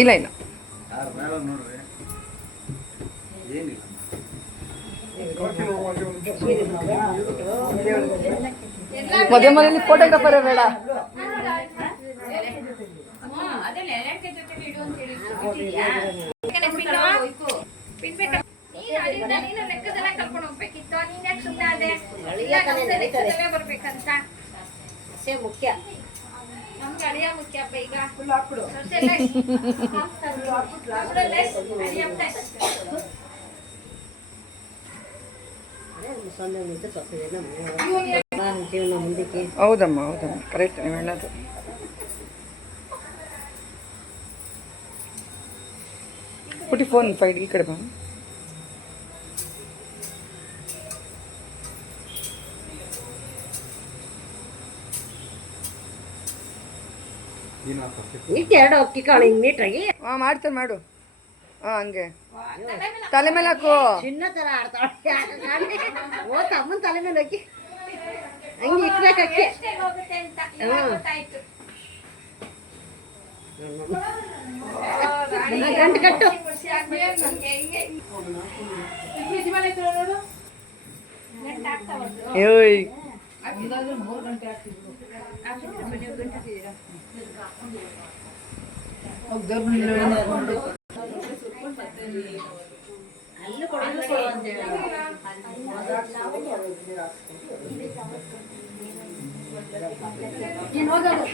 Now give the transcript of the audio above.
ಇಲ್ಲ ಇಲ್ಲ ಮದುವೆ ಮನೆಯಲ್ಲಿ ಫೋಟೋಗ್ರಾಫರ್ ಬೇಡ. ಮುಖ್ಯ ನಮ್ಗೆ ಅಳಿಯ ಮುಖ್ಯ ಅಪ್ಪ ಈಗ ಜೀವನ ಮುಂದಕ್ಕೆ. ಹೌದಮ್ಮ ಹೌದಮ್ಮ ಕರೆಕ್ಟ್ ನೀವು ಹೇಳೋದು. ಪುಟಿ ಫೋನ್ ಫೈಡ್ ಈ ಕಡೆ ಬಾ. ಈಗ ಎರಡು ಅಕ್ಕಿ ಕಾಳು ಹಿಂಗೆ ನೀಟಾಗಿ ಹಾಂ ಮಾಡ್ತಾರೆ ಮಾಡು. ಹಾಂ ಹಂಗೆ ತಲೆ ಮೇಲೆ ಹಾಕು. ಚಿನ್ನ ಥರ ಆಡ್ತಾಳೆ. ಓ ತಮ್ಮನ ತಲೆ ಮೇಲೆ ಹಾಕಿ ಹಂಗೆ ಇಕ್ಬೇಕು ಅಕ್ಕಿ. ಗಂಟು ಕಟ್ಟು. ಏಯ್ ಅಲ್ಲಿ ಕೊಡು ಅಂತೇಳಿ ನೀನು ಹೋಗಲ್ಲ.